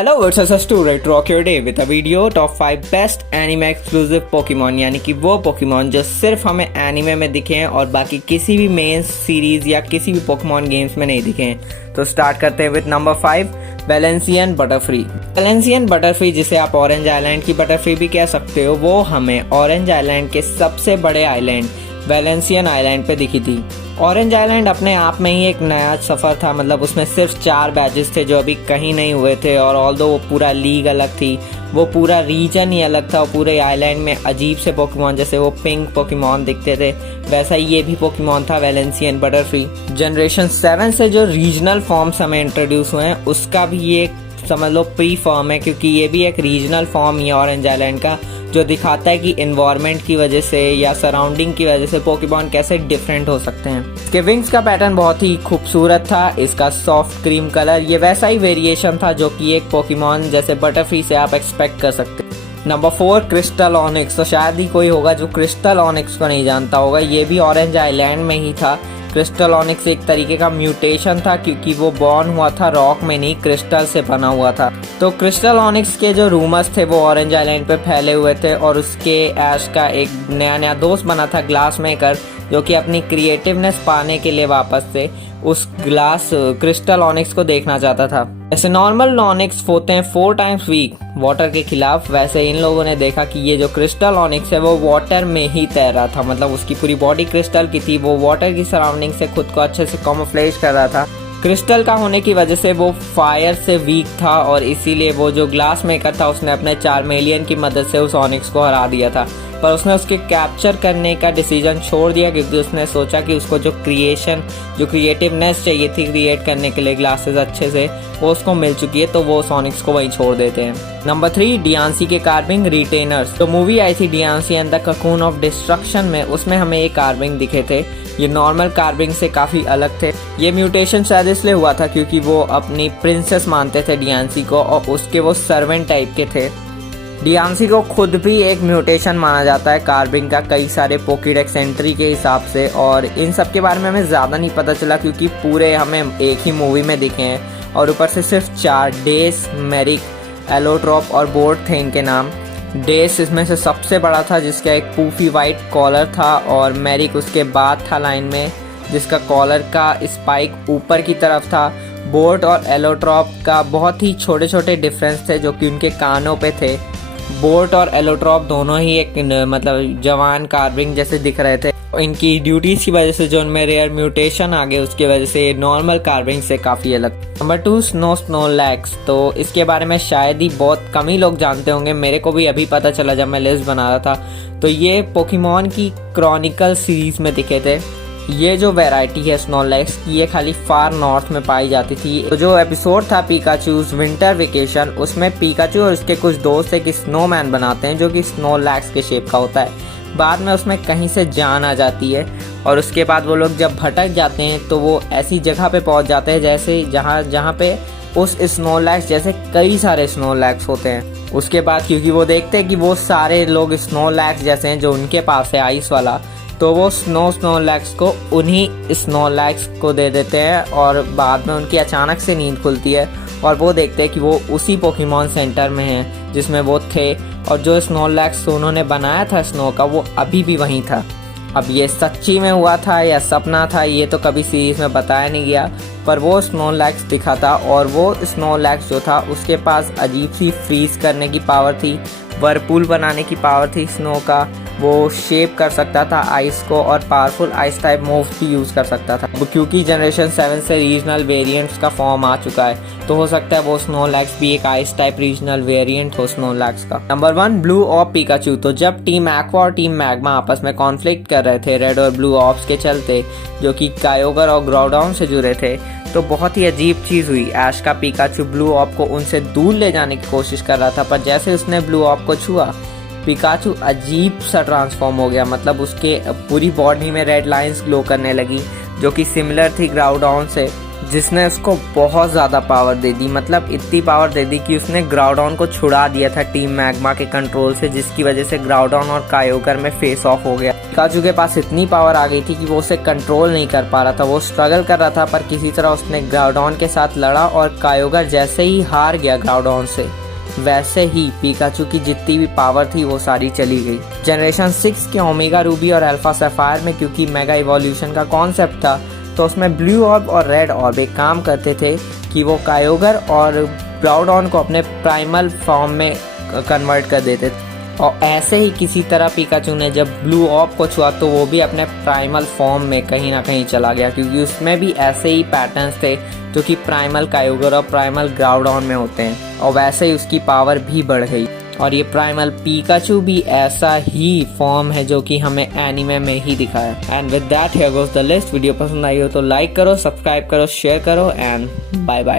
Hello versus two right rock your day with a video top 5 best anime exclusive Pokemon, यानी कि वो Pokemon जो सिर्फ हमें एनिमे में दिखे हैं और बाकी किसी भी मेन सीरीज या किसी भी पोकेमॉन गेम्स में नहीं दिखे हैं। तो स्टार्ट करते हैं विद नंबर 5, वेलेंसियन बटरफ्री। वेलेंसियन बटरफ्री, जिसे आप ऑरेंज आइलैंड की बटरफ्री भी कह सकते हो, वो हमें ऑरेंज आइलैंड के सबसे बड़े आइलैंड वेलेंसियन आइलैंड पे दिखी थी। ऑरेंज आइलैंड अपने आप में ही एक नया सफ़र था, मतलब उसमें सिर्फ 4 बैचेस थे जो अभी कहीं नहीं हुए थे, और ऑल्दो वो पूरा लीग अलग थी, वो पूरा रीजन ही अलग था। पूरे आइलैंड में अजीब से पोकेमॉन, जैसे वो पिंक पोकेमॉन दिखते थे, वैसा ही ये भी पोकेमॉन था वेलेंसियन बटरफ्री। जनरेशन 7 से जो रीजनल फॉर्म्स हमें इंट्रोड्यूस हुए हैं उसका भी ये समझ लो प्री फॉर्म है, क्योंकि ये भी एक रीजनल फॉर्म ही है ऑरेंज आइलैंड का, जो दिखाता है कि एनवायरनमेंट की वजह से या सराउंडिंग की वजह से पोकेमॉन कैसे डिफरेंट हो सकते हैं। इसके विंग्स का पैटर्न बहुत ही खूबसूरत था, इसका सॉफ्ट क्रीम कलर, ये वैसा ही वेरिएशन था जो कि एक पोकेमॉन जैसे बटरफ्री से आप एक्सपेक्ट कर सकते हैं। Number 4, crystal onyx. तो शायद ही कोई होगा जो क्रिस्टल ऑनिक्स को नहीं जानता होगा, ये भी ऑरेंज आइलैंड में ही था। क्रिस्टल ऑनिक्स एक तरीके का म्यूटेशन था, क्योंकि वो बॉर्न हुआ था रॉक में, नहीं क्रिस्टल से बना हुआ था। तो क्रिस्टल ऑनिक्स के जो रूमर्स थे वो ऑरेंज आइलैंड पे फैले हुए थे, और उसके ऐश का एक नया दोस्त बना था ग्लास मेकर, जो कि अपनी क्रिएटिवनेस पाने के लिए वापस से उस क्रिस्टल ऑनिक्स को देखना चाहता था। जैसे नॉर्मल ऑनिक्स होते हैं 4 टाइम्स वीक वाटर के खिलाफ, वैसे इन लोगों ने देखा कि ये जो क्रिस्टल ऑनिक्स है वो वाटर में ही तैर रहा था, मतलब उसकी पूरी बॉडी क्रिस्टल की थी, वो वाटर की सराउंडिंग से खुद को अच्छे से कैमोफ्लेज कर रहा था। क्रिस्टल का होने की वजह से वो फायर से वीक था, और इसीलिए वो जो ग्लास मेकर था उसने अपने चार्मेलियन की मदद से उस ऑनिक्स को हरा दिया था। पर उसने उसके कैप्चर करने का डिसीजन छोड़ दिया, क्योंकि उसने सोचा कि उसको जो क्रिएटिवनेस चाहिए थी क्रिएट करने के लिए ग्लासेस अच्छे से, वो उसको मिल चुकी है, तो वो उस ऑनिक्स को वहीं छोड़ देते हैं। नंबर 3, डियांसी के कार्विंग रिटेनर्स। तो मूवी आई थी Diancie and the cocoon of destruction में, उसमें हमें ये कार्विंग दिखे थे। ये नॉर्मल कार्विंग से काफ़ी अलग थे। ये म्यूटेशन शायद इसलिए हुआ था क्योंकि वो अपनी प्रिंसेस मानते थे डियांसी को, और उसके वो सर्वेंट टाइप के थे। डियांसी को खुद भी एक म्यूटेशन माना जाता है कार्विंग का, कई सारे पोकेडेक्स एंट्री के हिसाब से, और इन सब के बारे में हमें ज़्यादा नहीं पता चला क्योंकि पूरे हमें एक ही मूवी में दिखे हैं, और ऊपर से सिर्फ 4 डेस, मेरिक, एलोट्रॉप और बोर्ड थे इनके नाम। डेस इसमें से सबसे बड़ा था, जिसका एक पूफी वाइट कॉलर था, और मेरिक उसके बाद था लाइन में, जिसका कॉलर का स्पाइक ऊपर की तरफ था। बोर्ड और एलोट्रॉप का बहुत ही छोटे छोटे डिफरेंस थे जो कि उनके कानों पे थे। बोर्ड और एलोट्रॉप दोनों ही एक मतलब जवान कार्विंग जैसे दिख रहे थे। इनकी ड्यूटीज की वजह से जो उनमें रेयर म्यूटेशन आ गए, उसकी वजह से ये नॉर्मल कार्विंग से काफ़ी अलग। Number 2, Snorlax. तो इसके बारे में शायद ही बहुत कम ही लोग जानते होंगे, मेरे को भी अभी पता चला जब मैं लिस्ट बना रहा था। तो ये पोकेमॉन की क्रॉनिकल सीरीज में दिखे थे। ये जो वैरायटी है स्नोलैक्स की, ये खाली फार नॉर्थ में पाई जाती थी। तो जो एपिसोड था पिकाचूज विंटर वेकेशन, उसमें पिकाचू और उसके कुछ दोस्त एक स्नोमैन बनाते हैं जो कि स्नोलैक्स के शेप का होता है। बाद में उसमें कहीं से जान आ जाती है, और उसके बाद वो लोग जब भटक जाते हैं तो वो ऐसी जगह पे पहुंच जाते हैं जैसे जहाँ पे उस स्नोलैक्स जैसे कई सारे स्नोलैक्स होते हैं। उसके बाद क्योंकि वो देखते हैं कि वो सारे लोग स्नोलैक्स जैसे हैं जो उनके पास है आइस वाला, तो वो स्नोलैक्स को उन्हीं स्नोलैक्स को दे देते हैं, और बाद में उनकी अचानक से नींद खुलती है और वो देखते हैं कि वो उसी पोकेमॉन सेंटर में हैं जिसमें वो थे, और जो स्नोलैक्स उन्होंने बनाया था स्नो का, वो अभी भी वहीं था। अब ये सच्ची में हुआ था या सपना था, ये तो कभी सीरीज में बताया नहीं गया, पर वो स्नोलैक्स दिखा था, और वो स्नोलैक्स जो था उसके पास अजीब सी फ्रीज करने की पावर थी, वर्लपूल बनाने की पावर थी स्नो का, वो शेप कर सकता था आइस को, और पावरफुल आइस टाइप मूव्स भी यूज़ कर सकता था। क्योंकि जनरेशन 7 से रीजनल वेरिएंट्स का फॉर्म आ चुका है, तो हो सकता है वो स्नोलैक्स भी एक आइस टाइप रीजनल वेरिएंट हो स्नोलैक्स का। Number 1, blue of Pikachu. तो जब टीम एक्वा और टीम मैग्मा आपस में कॉन्फ्लिक्ट कर रहे थे रेड और ब्लू ऑप्स के चलते, जो कि कायोगर और ग्राउडाउन से जुड़े थे, तो बहुत ही अजीब चीज़ हुई। ऐश का पिकाचू ब्लू ऑप को उनसे दूर ले जाने की कोशिश कर रहा था, पर जैसे उसने ब्लू ऑप को छुआ, पिकाचू अजीब सा ट्रांसफॉर्म हो गया, मतलब उसके पूरी बॉडी में रेड लाइंस ग्लो करने लगी, जो कि सिमिलर थी ग्राउडाउन से। जिसने उसको बहुत ज़्यादा पावर दे दी, मतलब इतनी पावर दे दी कि उसने ग्राउडॉन को छुड़ा दिया था टीम मैग्मा के कंट्रोल से, जिसकी वजह से ग्राउडॉन और कायोगर में फेस ऑफ हो गया। पिकाचू के पास इतनी पावर आ गई थी कि वो उसे कंट्रोल नहीं कर पा रहा था, वो स्ट्रगल कर रहा था, पर किसी तरह उसने ग्राउडॉन के साथ लड़ा और कायोगर जैसे ही हार गया ग्राउडॉन से, वैसे ही पिकाचू की जितनी भी पावर थी वो सारी चली गई। जनरेशन 6 के ओमेगा रूबी और अल्फा सफायर में क्योंकि मेगा इवोल्यूशन का कॉन्सेप्ट था, तो उसमें ब्लू ऑर्ब और रेड ऑर्ब एक काम करते थे कि वो कायोगर और ग्राउडॉन को अपने प्राइमल फॉर्म में कन्वर्ट कर देते थे। और ऐसे ही किसी तरह पिकाचू ने जब ब्लू ऑर्ब को छुआ तो वो भी अपने प्राइमल फॉर्म में कहीं ना कहीं चला गया, क्योंकि उसमें भी ऐसे ही पैटर्न्स थे जो कि प्राइमल कायोगर और प्राइमल ग्राउडॉन में होते हैं, और वैसे ही उसकी पावर भी बढ़ गई। और ये प्राइमल पिकाचू भी ऐसा ही फॉर्म है जो कि हमें एनीमे में ही दिखाया। And with that here goes the list. Video पसंद आई हो तो लाइक करो, सब्सक्राइब करो, शेयर करो एंड बाय बाय।